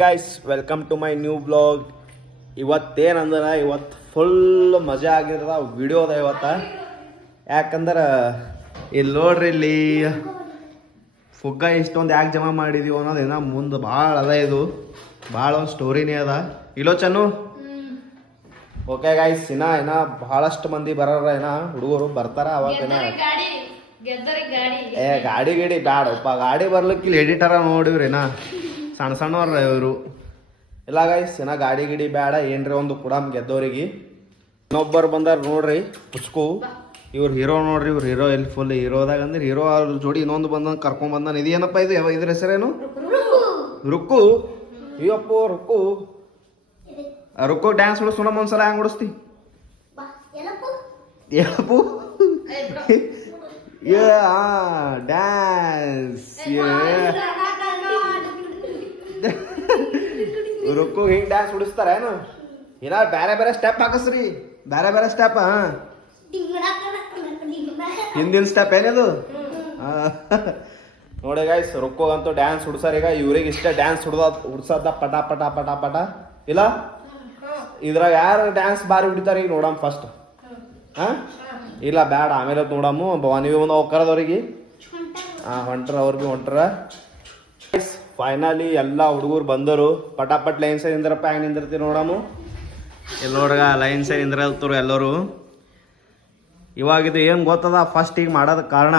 Guys welcome to my new blog. ಇವತ್ತೇನಂದ್ರೆ ಇವತ್ತು full ಮಜಾ ಆಗಿರದ ವಿಡಿಯೋದ ಯಾಕಂದ್ರೆ ಇಲ್ಲಿ ನೋಡ್ರಿ, ಇಲ್ಲಿ ಫುಗ್ಗ ಇಷ್ಟೊಂದು ಯಾಕೆ ಜಮಾ ಮಾಡಿದೀವಿ ಅನ್ನೋದೇನ ಮುಂದೆ ಭಾಳ ಅದ. ಇದು ಭಾಳ ಒಂದು ಸ್ಟೋರಿನೇ ಅದ. ಇಲ್ಲೋ ಚನ್ನು. ಓಕೆ ಗೈಸ್, ಏನ ಬಹಳಷ್ಟು ಮಂದಿ ಬರೋರ ಹುಡುಗರು ಬರ್ತಾರ. ಅವಾಗ ಗಾಡಿ ಬ್ಯಾಡಪ್ಪ, ಗಾಡಿ ಬರ್ಲಿಕ್ಕೆ ಇಲ್ಲಿ ಎಡಿಟರ ನೋಡಿವ್ರೇನ ಸಣ್ಣ ಸಣ್ಣವ್ರ ಇವರು ಇಲ್ಲ ಗೈಸ್. ಗಾಡಿ ಬೇಡ, ಏನ್ರಿ ಒಂದು ಕುಡಮ್ ಗೆದ್ದವ್ರಿಗೆ. ಇನ್ನೊಬ್ಬರು ಬಂದಾರ ನೋಡ್ರಿ, ಪುಚ್ಕು. ಇವ್ರು ಹೀರೋ ನೋಡ್ರಿ, ಇವ್ರು ಹೀರೋ ಎಲ್ಲಿ ಫುಲ್ ಹೀರೋದಾಗ ಅಂದ್ರೆ ಹೀರೋ ಅವ್ರ ಜೋಡಿ ಇನ್ನೊಂದು ಬಂದ ಕರ್ಕೊಂಡ್ ಬಂದಾನ. ಇದೇನಪ್ಪ ಇದು? ಇದ್ರ ಹೆಸರೇನು? ರುಕ್ಕು. ಅಯ್ಯಪ್ಪ ರುಕ್ಕು. ರುಕ್ಕು ಡ್ಯಾನ್ಸ್ ಹೊಡಿಸ್ ನೋಡಮ್ಮ ಒಂದ್ಸಲ. ಹೆಂಗ್ ಹೊಡಿಸ್ತಿ? ಹೇಳಪ್ಪು. ಡ್ಯಾನ್ಸ್ ರುಕ್ಕು ಹಿಂಗ್ ಡ್ಯಾನ್ಸ್ ಹೊಡಿಸ್ತಾರ ಏನು? ಬೇರೆ ಸ್ಟೆಪ್ ಹಾಕಸ್ರಿ, ಬೇರೆ ಸ್ಟೆಪ್. ಹಿಂದಿನ ಸ್ಟೆಪ್ ಏನಿದು? ನೋಡಿ ಗೈಸ್, ರುಕ್ಕೋಗಂತೂ ಡ್ಯಾನ್ಸ್ ಹುಡ್ಸಾರ. ಈಗ ಇವ್ರಿಗೆ ಇಷ್ಟ ಡ್ಯಾನ್ಸ್ ಹುಡ್ಸದ ಪಟ ಪಟ ಪಟ ಪಟ ಇಲ್ಲ. ಇದ್ರಾಗ ಯಾರು ಡ್ಯಾನ್ಸ್ ಬಾರಿ ಹೊಡಿತಾರ ಈಗ ನೋಡಮ್ ಫಸ್ಟ್. ಇಲ್ಲ ಬ್ಯಾಡ, ಆಮೇಲೆ ನೋಡಮ್ಮು. ನೀವು ಒಂದು ಕರದವ್ರಿಗೆ ಹೊಂಟ್ರ, ಅವ್ರ ಭೀ ಹೊಂಟ್ರ. ಫೈನಲಿ ಎಲ್ಲ ಹುಡುಗರು ಬಂದರು. ಪಟಾಪಟ್ ಲೈನ್ ಸೈಡ್ ನಿಂದ್ರಪ್ಪ. ಹೆಂಗೆ ನಿಂದಿರ್ತೀವಿ ನೋಡಮ್ಮು. ಇಲ್ಲಿ ನೋಡ್ಗ ಲೈನ್ ಸೈಡ್ ನಿಂದ್ರಲ್ತರು ಎಲ್ಲರೂ. ಇವಾಗಿದು ಏನು ಗೊತ್ತದ ಫಸ್ಟ್ ಈಗ ಮಾಡೋದ ಕಾರಣ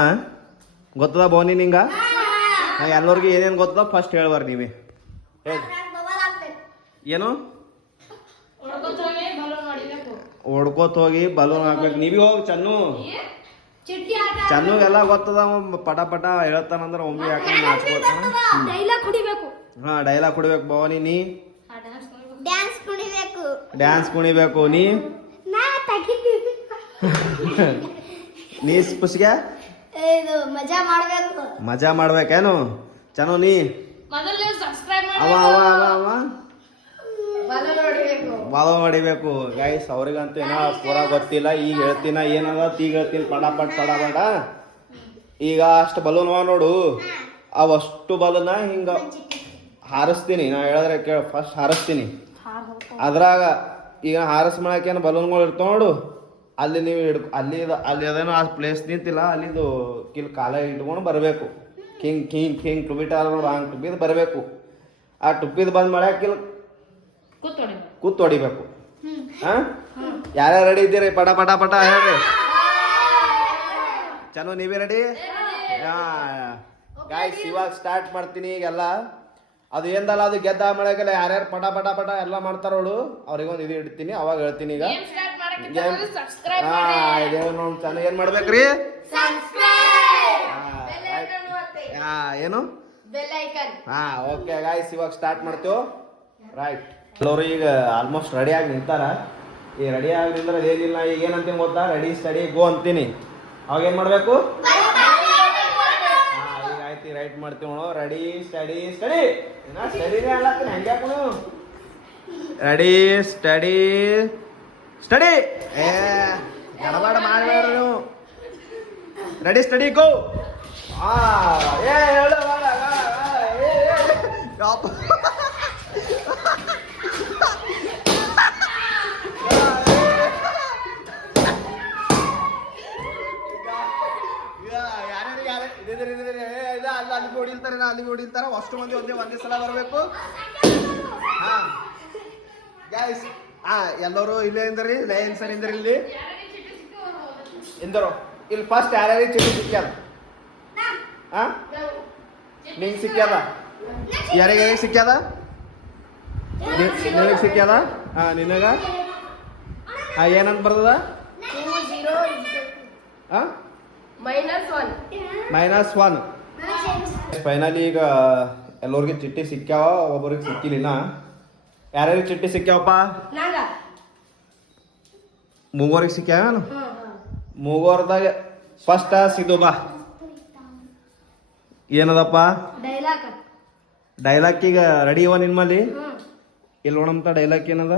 ಗೊತ್ತದ ಬೋನಿ ನಿಂಗ? ಎಲ್ಲರಿಗೂ ಏನೇನು ಗೊತ್ತದ ಫಸ್ಟ್ ಹೇಳ್ಬಾರ ನೀವೇ. ಹೇಳಿ ಏನು? ಹೊಡ್ಕೋತ ಹೋಗಿ ಬಲೂನ್ ಹಾಕ್ಬೇಕು. ನೀವೇ ಹೋಗಿ ಚನ್ನುಗೆಲ್ಲ ಗೊತ್ತದ. ಪಟ ಪಟ ಹೇಳ್ತಾನಂದ್ರ ಒಮ್ಮೆ ಯಾಕಂದ್ರೆ ನಾಚ್ಕೋತಾನ. ಡೈಲಾಗ್ ಕುಡಿಬೇಕು ಭವಾನಿ. ನೀ ಡ್ಯಾನ್ಸ್ ಕುಣಿಬೇಕು. ನೀ ಪುಸ್ಗೆ ಮಜಾ ಮಾಡ್ಬೇಕೇನು? ಚನ್ನು ನೀ ಅವ ಬಾಲ ಹೊಡಿಬೇಕು ಗೈಸ್. ಅವ್ರಿಗಂತೂ ಏನೋ ಪೂರ ಗೊತ್ತಿಲ್ಲ. ಈಗ ಹೇಳ್ತೀನ ಏನದ ಈಗ ಹೇಳ್ತೀನಿ. ಪಟಾಪಟ್ ಪಟಾಪಟ. ಈಗ ಅಷ್ಟು ಬಲೂನ್ ನೋಡು, ಅವಷ್ಟು ಬಲೂನ ಹಿಂಗ ಹಾರಿಸ್ತೀನಿ. ನಾ ಹೇಳಿದ್ರೆ ಕೇಳ, ಫಸ್ಟ್ ಹಾರಿಸ್ತೀನಿ. ಅದ್ರಾಗ ಈಗ ಹಾರಿಸ್ ಮಾಡಕ್ಕೇನು ಬಲೂನ್ಗಳು ಇರ್ತಾವ ನೋಡು. ಅಲ್ಲಿ ನೀವು ಅಲ್ಲಿ ಅದೇನೋ ಆ ಪ್ಲೇಸ್ ನಿಂತಿಲ್ಲ, ಅಲ್ಲಿದು ಕಿಲ್ ಕಾಲ ಇಟ್ಕೊಂಡು ಬರಬೇಕು. ಹಿಂಗ್ ಟುಬಿಟಾರ ನೋಡು, ಹಂಗೆ ಟುಬ್ಬಿದ್ ಬರಬೇಕು. ಆ ಟುಬ್ಬಿದ್ ಬಂದ್ ಮಾಡಕ್ಕಿಲ್ ಕೂತ್ ಹೊಡಿಬೇಕು. ಯಾರ್ಯಾರು ರೆಡಿ ಇದ್ದೀರಿ? ಪಟ ಪಟ ಪಟ ಹೇಳ್ರಿ. ಚಲೋ, ನೀವೇ ರೆಡಿ? ಗಾಯ್ಸ್, ಇವಾಗ ಸ್ಟಾರ್ಟ್ ಮಾಡ್ತೀನಿ ಈಗೆಲ್ಲ. ಅದು ಏನ್ದಲ್ಲ, ಅದು ಗೆದ್ದ ಮಾಡಕ್ಕೆಲ್ಲ ಯಾರ್ಯಾರು ಪಟ ಪಟ ಪಟ ಎಲ್ಲ ಮಾಡ್ತಾರೋಳು ಅವ್ರಿಗೊಂದು ಇದು ಇಡ್ತೀನಿ. ಅವಾಗ ಹೇಳ್ತೀನಿ. ಈಗ ಇದೇನು ನೋಡಿ ಚೆನ್ನಾಗಿ ಏನ್ ಮಾಡ್ಬೇಕ್ರಿ? ಏನು? ಓಕೆ ಗಾಯ್ಸ್, ಇವಾಗ ಸ್ಟಾರ್ಟ್ ಮಾಡ್ತೇವೆ. ರೈಟ್. ಎಲ್ಲರೂ ಈಗ ಆಲ್ಮೋಸ್ಟ್ ರೆಡಿ ಆಗಿ ನಿಂತಾರ. ಈ ರೆಡಿ ಆಗಿ ನಿಂದ್ರೆ ಏನಿಲ್ಲ. ಈಗ ಏನಂತೀನಿ ಗೊತ್ತಾ? ರೆಡಿ ಸ್ಟಡಿ ಗೋ ಅಂತೀನಿ. ಅವಾಗ ಏನ್ ಮಾಡ್ಬೇಕು? ಈಗ ಆಯ್ತು, ರೈಟ್ ಮಾಡ್ತೀವಿ ನೋಡು. ರೆಡಿ ಸ್ಟಡಿ ಸ್ಟಡಿನೇ ಅಲ್ಲತ್ತೀನಿ. ಹಂಗೆ ಹಾಕೋಣ. ರೆಡಿ ಸ್ಟಡಿ ಗಡಬಾಡ ಮಾಡಬೇಡ ನೀವು. Ready steady go. ಹೇಳು. ಅಲ್ಲಿ ಹೊಡಿಲ್ತಾರ ಅಷ್ಟು ಮಂದಿ ಒಂದೇ ಸಲ ಬರಬೇಕು. ಗೈಸ್, ಎಲ್ಲರೂ ಇಲ್ಲೇ ಇಂದ್ರಿ, ಲೈನ್ ಸರ್ ಇಂದ್ರಿ. ಇಲ್ಲಿ ಇಂದರು ಇಲ್ಲಿ ಫಸ್ಟ್ ಯಾರ್ಯಾರಿಗೆ ಚೀಟಿ ಸಿಕ್ಕ್ಯಾರ? ನಿಂಗೆ ಸಿಕ್ಕ್ಯಾದ? ಯಾರಿಗೆ ಸಿಕ್ಕ್ಯಾದ? ನಿನಗೆ ಸಿಕ್ಕ್ಯಾದ? ನಿನಗ ಏನಂತ ಬರ್ತದ? -1. ಫೈನಲಿ ಈಗ ಎಲ್ಲರಿಗೆ ಚಿಟ್ಟಿ ಸಿಕ್ಕ್ಯಾವ, ಒಬ್ಬರಿಗೆ ಸಿಕ್ಕಿಲ್ಲ. ಯಾರ್ಯಾರಿಗೆ ಚಿಟ್ಟಿ ಸಿಕ್ಕ್ಯಾವಪ್ಪ? ಮೂವರಿಗೆ ಸಿಕ್ಕ್ಯಾವ. ಮೂವರ್ದಾಗ ಫಸ್ಟ್ ಸಿದ್ದು ಬಾ. ಏನದಪ್ಪ ಡೈಲಾಗ್? ಈಗ ರೆಡಿ ಇವ ನಿಮ್ಮಲ್ಲಿ? ಇಲ್ಲಿ ನೋಡಂತ ಡೈಲಾಗ್ ಏನದ?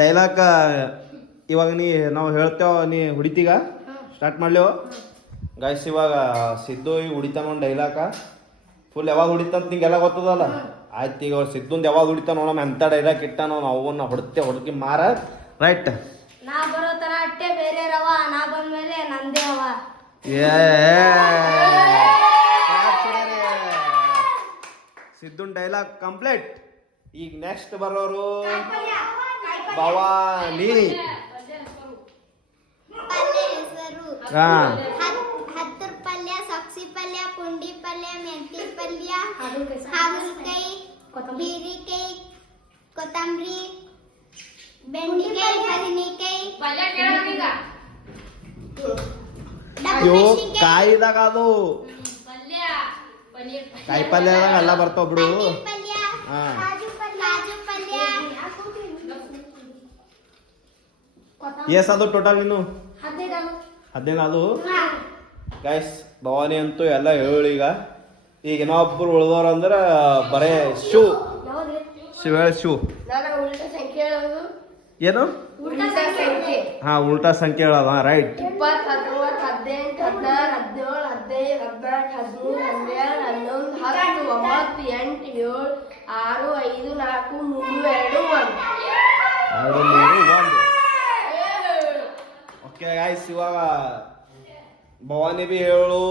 ಡೈಲಾಗ್ ಇವಾಗ ನಾವು ಹೇಳ್ತೇವ, ನೀ ಹುಡಿತೀಗ ಸ್ಟಾರ್ಟ್ ಮಾಡ್ಲೇವ. ಗೈಸ್, ಇವಾಗ ಸಿದ್ದು ಈಗ ಹುಡಿತಾನ ಒಂದು ಡೈಲಾಗ. ಫುಲ್ ಯಾವಾಗ ಹೊಡಿತಂತ ನಿಂಗೆಲ್ಲ ಗೊತ್ತದಲ್ಲ. ಆಯ್ತು ಈಗ ಅವ್ರು ಸಿದ್ದುಂದು ಯಾವಾಗ ಹೊಡಿತಾನ ನೋಡಮ್ಮ ಎಂತ ಡೈಲಾಗ್ ಇಟ್ಟ ನಾವು ಅವನ್ನ ಹೊಡ್ತಿ ಮಾರ. ರೈಟ್, ನಾ ಬರೋ ತರ ಅಟ್ಟೆ ಬೇರೆ ರವ, ನಾ ಬಂದ್ಮೇಲೆ ನಂದೇ ಅವ. ಸಿದ್ದುನ್ ಡೈಲಾಗ್ ಕಂಪ್ಲೀಟ್. ಈಗ ನೆಕ್ಸ್ಟ್ ಬರೋರು ಭವಾನಿ. ಹಾ, ಹತ್ತರ ಪಲ್ಯ, ಸೊಕ್ಸಿ ಪಲ್ಯ, ಪುಂಡಿ ಪಲ್ಯ, ಮೆಂತಿ ಪಲ್ಯ, ಹಾಗಲಕಾಯಿ, ಹೀರಿಕಾಯಿ, ಕೊತ್ತಂಬರಿ, ಬೆಂಡಿಕಾಯಿ, ಬದನೆಕಾಯಿ, ಇವು ಕಾಯಿದಾಗ ಅದು ಕಾಯಿ ಪಲ್ಯದಾಗ ಎಲ್ಲ ಬರ್ತಾವ ಬಿಡು. ಹಾ, ಎಸ್ ಅದು ಟೋಟಲ್ ನೀನು 15 ಅದು. ಗೈಸ್ ಭವಾನಿ ಅಂತೂ ಎಲ್ಲ ಹೇಳಿ. ಈಗ ಇನ್ನೊಬ್ಬರು ಉಳ್ದವ್ರ ಅಂದ್ರೆ ಬರೇ ಶೂ ಶೂ ಏನು? ಹಾ, ಉಲ್ಟಾ ಸಂಖ್ಯೆ ಹೇಳೋದ. ರೈಟ್. 20, 19, 18, 19, 17, 18, 19, 20, 11, 10, 9, 8, 7, 6, 5, 4, 3, 2, 1. ಓಕೆ ಗೈಸ್, ಇವಾಗ ಭವಾನಿ ಬಿ ಹೇಳು,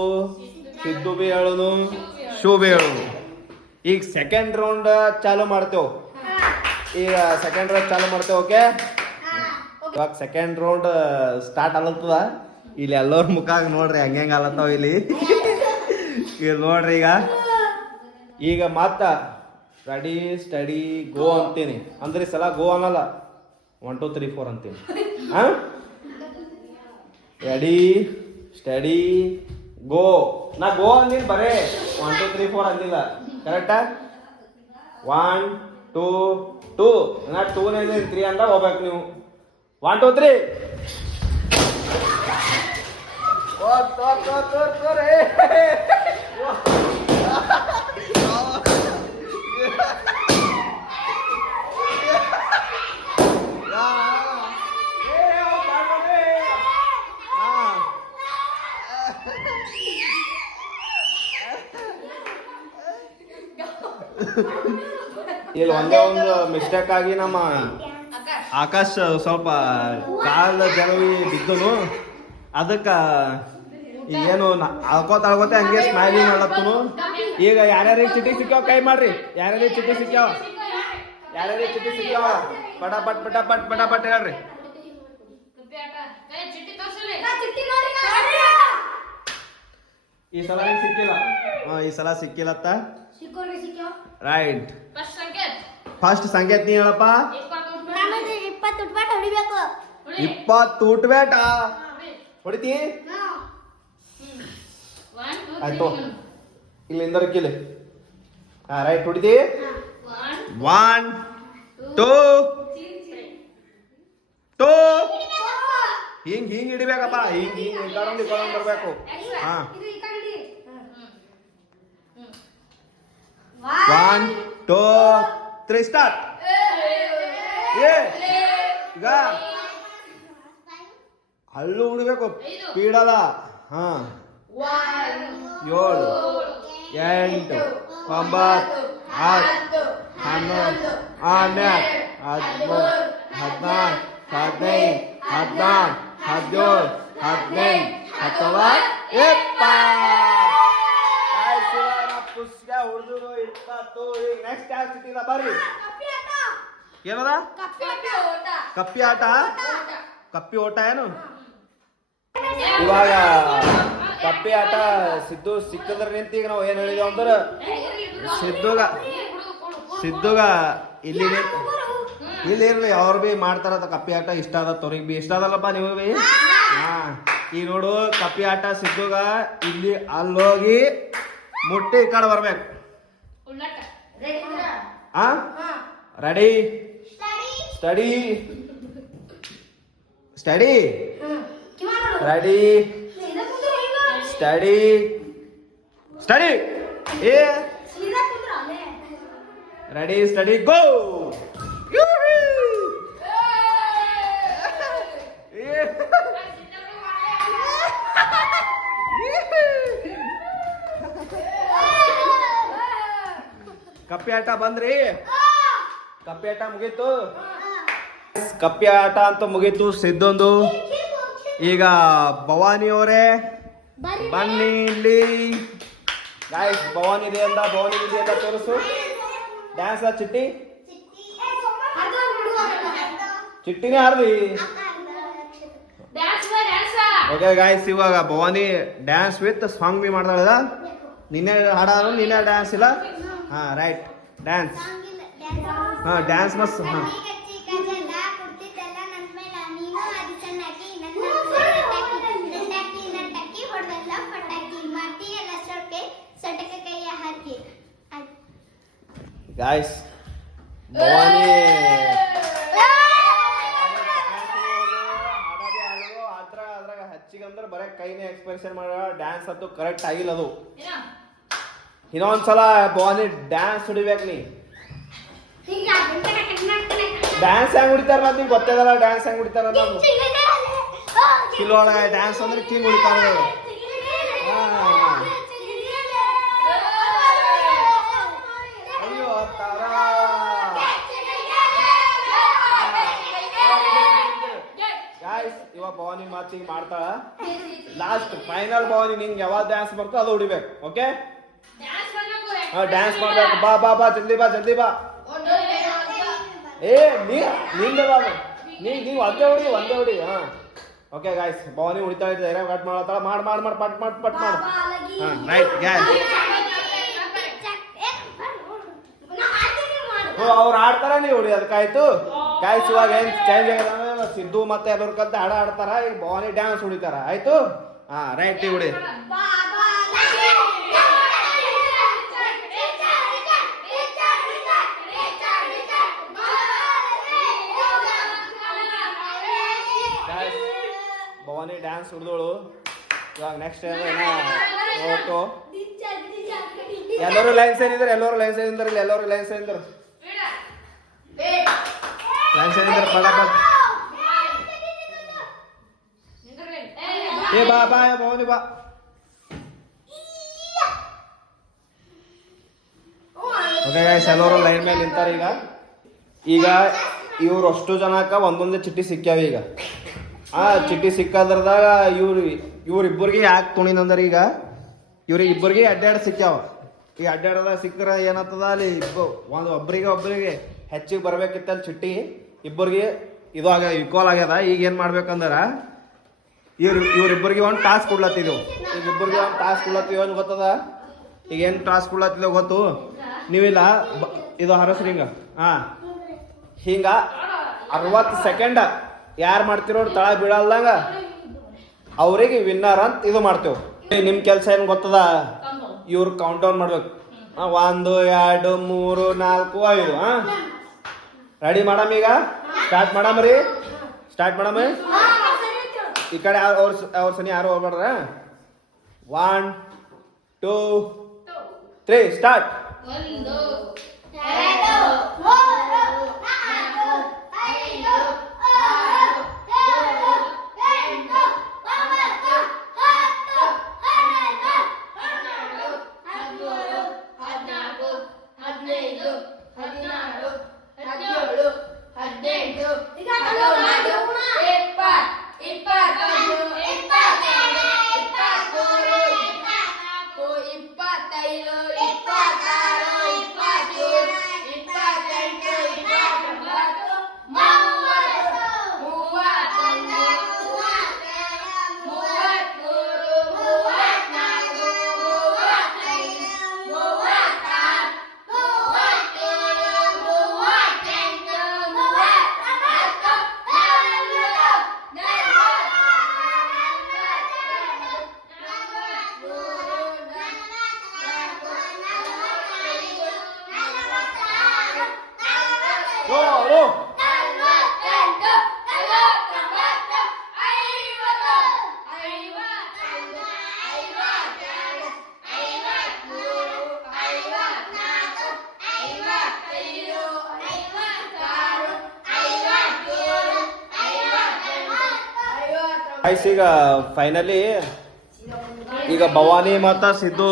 ಸಿದ್ದು ಬಿ ಹೇಳುನು, ಶೂ ಬಿ ಹೇಳುನು. ಈಗ ಸೆಕೆಂಡ್ ರೌಂಡ್ ಚಾಲು ಮಾಡ್ತೇವೆ. ಓಕೆ, ಇವಾಗ ಸೆಕೆಂಡ್ ರೌಂಡ್ ಸ್ಟಾರ್ಟ್ ಆಗತ್ತದ. ಇಲ್ಲಿ ಎಲ್ಲರ ಮುಖ ನೋಡ್ರಿ ಹೆಂಗೆ ಆಲತ್ತಾವ ಇಲ್ಲಿ. ನೋಡ್ರಿ ಈಗ ಮತ್ತ ರೆಡಿ ಸ್ಟಡಿ ಗೋ ಅಂತೀನಿ. ಅಂದ್ರೆ ಈ ಸಲ ಗೋ ಅನ್ನಲ್ಲ, 1 2 3 4 ಅಂತೀನಿ. ಹಾ, ರೆಡಿ ಸ್ಟಡಿ ಗೋ. ನಾ ಗೋ ಅಂದಿನಿ, ಬರೇ 1 2 3 4 ಅಂದಿಲ್ಲ. ಕರೆಕ್ಟಾ? 1 2 2 ನಾ 2 3 ಅಂದ ಹೋಗ್ಬೇಕು ನೀವು. 1 2 3. ಇಲ್ಲಿ ಒಂದೇ ಒಂದು ಮಿಸ್ಟೇಕ್ ಆಗಿ ನಮ್ಮ ಆಕಾಶ್ ಸ್ವಲ್ಪ ಕಾಲ ಜಲವಿ ಬಿದ್ದನು. ಅದಕ್ಕ ಏನು ಅಳ್ಕೋತ ಹಂಗೆ ಸ್ಮೈಲಿಂಗ್ ಮಾಡತ್ತನು. ಈಗ ಯಾರ್ಯಾರಿಗೆ ಚಿಟ್ಟಿ ಸಿಕ್ಕಾವ ಕೈ ಮಾಡ್ರಿ. ಯಾರ್ಯಾರಿಗೆ ಚಿಟ್ಟಿ ಸಿಕ್ಕಾವ ಪಟಾಪಟ್ ಹೇಳ್ರಿ. ಈ ಸಲ ಸಿಕ್ಕಿಲ್ಲ. ಈ ಸಲ ಸಿಕ್ಕಿಲ್ಲತ್ತ. ರೈಟ್. ಫಸ್ಟ್ ಸಂಕೇತ್ ನೀ ಹೇಳಪ್ಪ. 20 ಊಟ ಬೇಟ ಹೊಡಿತಿ. ಆಯ್ತು, ಇಲ್ಲಿಂದ ಕಿಲಿ. ಹಾ, ರೈಟ್, ಹೊಡಿತಿ. 1 2 2. ಹಿಂಗ್ ಹಿಡಿಬೇಕಪ್ಪ. ಹಿಂಗ್ ಬರ್ಬೇಕು. ಹಾ, 1 2 3 ಸ್ಟಾರ್ಟ್. ಈಗ ಹಲ್ಲು ಉಡ್ಬೇಕು, ಪೀಡಲ್ಲ. ಹಾ, 7 8 9 10 11 12 13 14 15 16 17 18 19 20. ಪುಸ್ತಕ ಹುಡುಗರು 20. ಈಗ ನೆಕ್ಸ್ಟ್ ಯಾವ ಸಿಟಿಲ್ಲ ಬರ್ರಿ. ಏನದ? ಕಪ್ಪಿ ಆಟ. ಕಪ್ಪಿ ಓಟ ಏನು? ಇವಾಗ ಕಪ್ಪಿ ಆಟ ಸಿದ್ದು ಸಿಕ್ಕದ್ರ ನಿಂತ. ಈಗ ನಾವು ಏನ್ ಹೇಳಿದೇವ ಅಂದ್ರೆ ಸಿದ್ದುಗ ಇಲ್ಲಿ ಇರ್ಲಿ. ಅವ್ರು ಬಿ ಮಾಡ್ತಾರ ಕಪ್ಪಿ ಆಟ. ಇಷ್ಟ ಅದ ಅವ್ರಿಗೆ ಬಿ ಇಷ್ಟ ಅದಲ್ಲಪ್ಪ ನೀವು ಬಿ. ಹಾ, ಈಗ ನೋಡು ಕಪ್ಪಿ ಆಟ ಸಿದ್ದುಗ ಇಲ್ಲಿ ಅಲ್ಲೋಗಿ ಮುಟ್ಟಿ ಈ ಕಡೆ ಬರ್ಬೇಕು. ಹಾ, ready study ready study. Ready steady ಗೋ. ಕಪ್ಪೆ ಆಟ ಬಂದ್ರಿ, ಕಪ್ಪೆ ಆಟ ಮುಗೀತು. ಕಪ್ಪೆ ಆಟ ಅಂತ ಮುಗೀತು ಸಿದ್ದೊಂದು. ಈಗ ಭವಾನಿ ಅವರೇ ಬನ್ನಿ ಇಲ್ಲಿ ಗಾಯ್ಸ್. ಭವಾನಿ ಇದೆ ಅಂತ ತೋರಿಸು. ಡ್ಯಾನ್ಸ್ ಚಿಟ್ಟಿ ಚಿಟ್ಟಿನೇ ಹಾರ್ದಿ. ಓಕೆ ಗಾಯ್ಸ್, ಇವಾಗ Bhavani dance with song B ಮಾಡ್ತಾಳ. ನಿನ್ನೆ ಹಾಡಾರು, ನಿನ್ನೆ ಡ್ಯಾನ್ಸ್ ಇಲ್ಲ. ಹಾ ರೈಟ್, ಡ್ಯಾನ್ಸ್. ಹಾ ಡ್ಯಾನ್ಸ್ ಮಸ್ತ್. ಹಾ ಗಾಯ್ಸ್, ಭವಾನಿ ಅದ್ರಾಗ ಹಚ್ಚಿಗಂದ್ರೆ ಬರೀ ಕೈನೇ ಎಕ್ಸ್ಪ್ರೆಷನ್ ಮಾಡ. ಡ್ಯಾನ್ಸ್ ಅಂತೂ ಕರೆಕ್ಟ್ ಆಗಿಲ್ಲ ಅದು. ಇನ್ನೊಂದ್ಸಲ ಭವಾನಿ ಡ್ಯಾನ್ಸ್ ಹೊಡಿಬೇಕು ನೀ. ಡ್ಯಾನ್ಸ್ ಹೆಂಗ್ ಹೊಡಿತಾರ ಅಂತ ನಿಂಗೆ ಗೊತ್ತಿದಲ್ಲ. ಡ್ಯಾನ್ಸ್ ಹೆಂಗ್ ಹೊಡಿತಾರ ನಾನು ಕಿಲೋ ಒಳಗೆ ಡ್ಯಾನ್ಸ್ ಅಂದ್ರೆ ಕಿಂಗ್ ಹೊಡಿತಾರ. ಅಯ್ಯೋ ತಾರ ಗಾಯ್ಸ್, ಇವಾಗ ಭವಾನಿ ಮಾತಿಗೆ ಮಾಡ್ತಾಳ. ಲಾಸ್ಟ್ ಫೈನಲ್ ಭವಾನಿ ನಿಂಗೆ ಯಾವಾಗ ಡ್ಯಾನ್ಸ್ ಬರ್ತೋ ಅದು ಹೊಡಿಬೇಕು. ಓಕೆ, ಡ್ಯಾನ್ಸ್ ಮಾಡ್ಬೇಕು. ಬಾ ಬಾ ಬಾ ಜಲ್ದಿ ಬಾ, ಜಲ್ದಿ ಬಾ. ಏ ನಿಂದ ಬಾ, ನೀವು ಒಂದೇ ಹೊಡಿ. ಹಾ ಓಕೆ ಗಾಯ್ಸ್, ಭವಾನಿ ಹೊಡಿತಾ ಇದ್ದಾರೆ. ಕಟ್ ಮಾಡತ್ತಾಳ. ಮಾಡ್ ಪಟ್ ಮಾಡು. ಹಾ ರೈಟ್ ಗ್ಯಾಸ್. ಅವ್ರು ಆಡ್ತಾರ, ನೀವು ಹೊಡಿ. ಅದಕ್ಕಾಯ್ತು ಗಾಯ್ಸ್. ಇವಾಗ ಏನ್ ಚೇಂಜ್ ಆಗಿದೆ, ಸಿದ್ದು ಮತ್ತೆ ಎಲ್ಲರೂ ಕಲ್ತು ಹಾಡ ಆಡ್ತಾರ. ಈಗ ಭವಾನಿ ಡ್ಯಾನ್ಸ್ ಹೊಡಿತಾರ. ಆಯ್ತು, ಹಾ ರೈಟ್ ಹೊಡಿ. ಭವಾನಿ ಡ್ಯಾನ್ಸ್ ಹೊಡೆದೋಳು. ಇವಾಗ ನೆಕ್ಸ್ಟ್ ಓಟು. ಎಲ್ಲರೂ ಲೈನ್ಸ್ ಏನಿದ್ದಾರೆ, ಎಲ್ಲರೂ ಲೈನ್ಸ್ ಏನಿದ್ದಾರೆ ಪಟಾಪಟ್. ಏ ಬಾ ಭವಾನಿ ಬಾ. ಓಕೆ ಗೈಸ್, ಎಲ್ಲರೂ ಲೈನ್ ಮೇಲೆ ನಿಂತಾರೆ. ಈಗ ಇವ್ರು ಅಷ್ಟು ಜನಕ್ಕ ಒಂದೊಂದೇ ಚಿಟ್ಟಿ ಸಿಕ್ಕ್ಯಾವ. ಈಗ ಆ ಚಿಟ್ಟಿ ಸಿಕ್ಕದ್ರದಾಗ ಇವ್ರಿಬ್ಬರಿಗೆ ಯಾಕೆ ತುಣಿದಂದ್ರೆ, ಈಗ ಇವ್ರಿಗೆ ಇಬ್ಬರಿಗೆ ಅಡ್ಡಾಡ್ ಸಿಕ್ಕ್ಯಾವ. ಈ ಅಡ್ಡಾಡದಾಗ ಸಿಕ್ಕರ ಏನತ್ತದ ಅಲ್ಲಿ ಒಬ್ಬರಿಗೆ ಹೆಚ್ಚಿಗೆ ಬರ್ಬೇಕಿತ್ತಲ್ಲಿ ಚಿಟ್ಟಿ. ಇಬ್ಬರಿಗೆ ಇದು ಈಕ್ವಲ್ ಆಗ್ಯದ. ಈಗ ಏನು ಮಾಡ್ಬೇಕಂದ್ರ ಇವ್ರಿಬ್ಬರಿಗೆ ಒಂದು ಟಾಸ್ಕ್ ಕೊಡ್ಲತ್ತಿದ್ದೆವು. ಈಗ ಇಬ್ಬರಿಗೆ ಒಂದು ಟಾಸ್ಕ್ ಕೊಡ್ಲತ್ತೀವಿ ಅಂತ ಗೊತ್ತದ. ಈಗ ಏನು ಟಾಸ್ಕ್ ಕೊಡ್ಲತ್ತಿದ್ದೇವೆ ಗೊತ್ತು? ನೀವಿಲ್ಲ ಇದು ಹರಸ್ರಿ ಹಿಂಗ 60 ಸೆಕೆಂಡ್ ಯಾರು ಮಾಡ್ತಿರೋ ತಳ ಬೀಳಲ್ದಂಗ ಅವ್ರಿಗೆ ವಿನ್ನರ್ ಅಂತ ಇದು ಮಾಡ್ತೇವೆ. ನಿಮ್ ಕೆಲಸ ಏನ್ ಗೊತ್ತದ? ಇವ್ರು ಕೌಂಟ್ ಡೌನ್ ಮಾಡ್ಬೇಕು. 1 2 3 4 5. Ready madam? ಈಗ ಸ್ಟಾರ್ಟ್ ಮಾಡಮ್ರಿ. ಈ ಕಡೆ ಅವ್ರ ಸನಿ ಯಾರು ಹೋಗ್ಬೇಡ್ರ. 1 2 3 ಸ್ಟಾರ್ಟ್. 1 2 3 ಈಗ ಫೈನಲಿ ಈಗ ಭವಾನಿ ಮತ್ತ ಸಿದ್ದು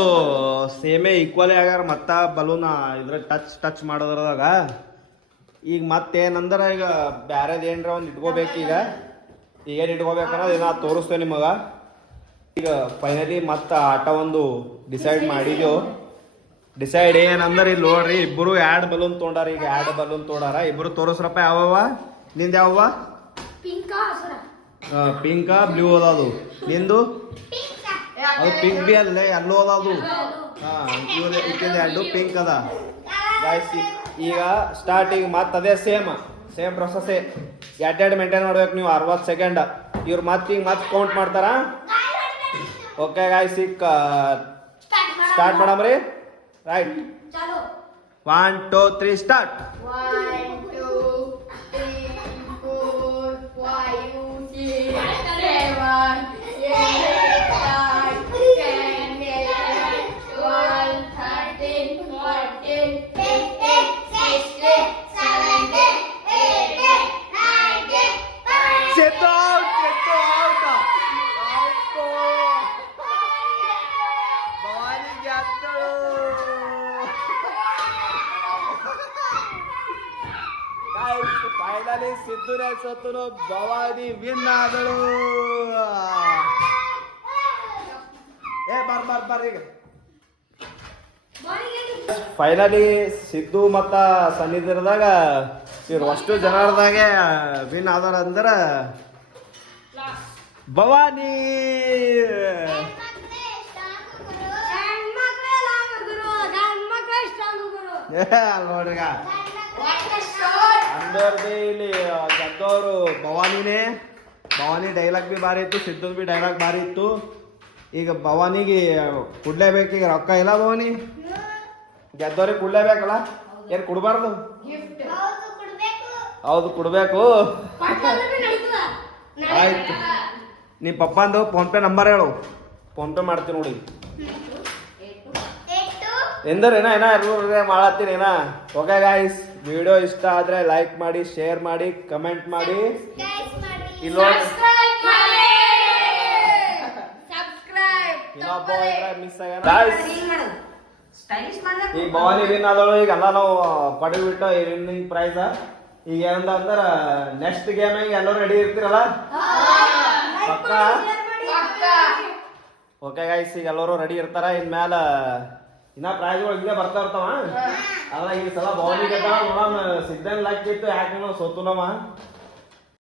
ಸೇಮೇ ಈಕ್ವಲಿ ಆಗ್ಯಾರ ಮತ್ತ ಬಲೂನ್ ಇದ್ರ ಟಚ್ ಮಾಡೋದ್ರದಾಗ ಈಗ ಮತ್ತೇನಂದ್ರೆ ಈಗ ಬ್ಯಾರೇದು ಏನ್ರ ಒಂದು ಇಟ್ಕೋಬೇಕು ಈಗ ಏನು ಇಟ್ಕೋಬೇಕನ್ನೋದು ಏನೋ ತೋರಿಸ್ತೇವೆ ನಿಮಗೆ ಈಗ ಫೈನಲಿ ಮತ್ತೆ ಆಟ ಒಂದು ಡಿಸೈಡ್ ಮಾಡಿದ್ಯೋ ಡಿಸೈಡ್ ಏನಂದ್ರೆ ಇಲ್ಲಿ ನೋಡ್ರಿ ಇಬ್ಬರು ಎರಡು ಬಲೂನ್ ತೊಗೊಂಡಾರ ಈಗ ಎರಡು ಬಲೂನ್ ತೊಗೊಂಡಾರ ಇಬ್ಬರು ತೋರಿಸ್ರಪ್ಪ ಯಾವವ ನಿಂದ ಯಾವವ ಪಿಂಕ ಬ್ಲೂ ಅದಾದು ನಿಂದು ಅದು ಪಿಂಕ್ ಬಿ ಅಲ್ಲೇ ಎಲ್ಲೋ ಅದಾದು ಇಕ್ಕಿದ ಎರಡು ಪಿಂಕ್ ಅದ ಗಾಯ್ಸ್ ಈಗ ಸ್ಟಾರ್ಟ್ ಈಗ ಮತ್ತೆ ಅದೇ ಸೇಮ್ ಪ್ರೊಸೆಸ್ ಎರಡು ಮೇಂಟೈನ್ ಮಾಡ್ಬೇಕು ನೀವು 60 ಸೆಕೆಂಡ್ ಇವ್ರು ಮತ್ತೆ ಈಗ ಮತ್ತೆ ಕೌಂಟ್ ಮಾಡ್ತಾರ ಓಕೆ ಗಾಯ್ಸ್ ಈಗ ಸ್ಟಾರ್ಟ್ ಮಾಡಮ್ರಿ ರೈಟ್ 1 2 3 ಸ್ಟಾರ್ಟ್ 1 2 3 4 ಫೈನಲಿ ಸಿದ್ದುನೇ ಸತ್ತನು ಭವಾನಿ ವಿನ್ ಆದಳು ಬಾರ್ ಈಗ ಫೈನಲಿ ಸಿದ್ದು ಮತ್ತ ಸನ್ನಿಧಿರದಾಗ ಇವ್ರು ಅಷ್ಟು ಜನರದಾಗೆ ವಿನ್ ಆದಾರ ಅಂದ್ರ ಭವಾನಿ ನೋಡ್ರಿಗ ಅಂದರ್ದಿ ಇಲ್ಲಿ ಗೆದ್ದವರು ಭವಾನಿ ಡೈಲಾಗ್ ಬಿ ಭಾರಿ ಇತ್ತು ಸಿದ್ದು ಬಿ ಡೈಲಾಗ್ ಭಾರಿ ಇತ್ತು ಈಗ ಭವಾನಿಗೆ ಕೊಡ್ಲೇಬೇಕು ಈಗ ರೊಕ್ಕ ಇಲ್ಲ ಭವಾನಿ ಗೆದ್ದವ್ರಿಗೆ ಕೊಡ್ಲೇಬೇಕಲ್ಲ ಏನ್ ಕೊಡ್ಬಾರ್ದು ಹೌದು ಕೊಡ್ಬೇಕು ಆಯ್ತು ನೀ ಪಪ್ಪಂದು ಫೋನ್ ಪೇ ನಂಬರ್ ಹೇಳು ಫೋನ್ ಪೇ ಮಾಡ್ತೀನಿ ನೋಡಿ ಎಂದರೇನ ಎಲ್ಲರೂ ಮಾಡತ್ತೀನಿ ಓಕೆ ಗಾಯ್ಸ್ ವಿಡಿಯೋ ಇಷ್ಟ ಆದ್ರೆ ಲೈಕ್ ಮಾಡಿ ಶೇರ್ ಮಾಡಿ ಕಮೆಂಟ್ ಮಾಡಿ ಮಿಸ್ ಈಗ ಭವಾನಿ ವಿನ್ ಆದಳು ಈಗ ಎಲ್ಲ ನಾವು ಪಡೆದ್ಬಿಟ್ಟು ವಿನ್ನಿಂಗ್ ಪ್ರೈಸ್ ಈಗ ಏನಂದ ಅಂದ್ರ ನೆಕ್ಸ್ಟ್ ಗೇಮ್ ಎಲ್ಲರೂ ರೆಡಿ ಇರ್ತೀರಲ್ಲ ಪಕ್ಕ ಓಕೆ ಗೈಸ್ ಈಗ ಎಲ್ಲರೂ ರೆಡಿ ಇರ್ತಾರ ಇನ್ಮ್ಯಾಲ ಇನ್ನ ಪ್ರೈಸ್ಗಳು ಹಿಂಗೆ ಬರ್ತಾ ಇರ್ತಾವ ಅಲ್ಲ ಈ ಸಲ ಭವಾನಿ ಗೆದ್ದ ನೋಡೋಣ ಸಿದ್ದನ್ ಲಾಕ್ ಇತ್ತು ಯಾಕೆ ನಾವು ಸೋತು ನಮ್ಮ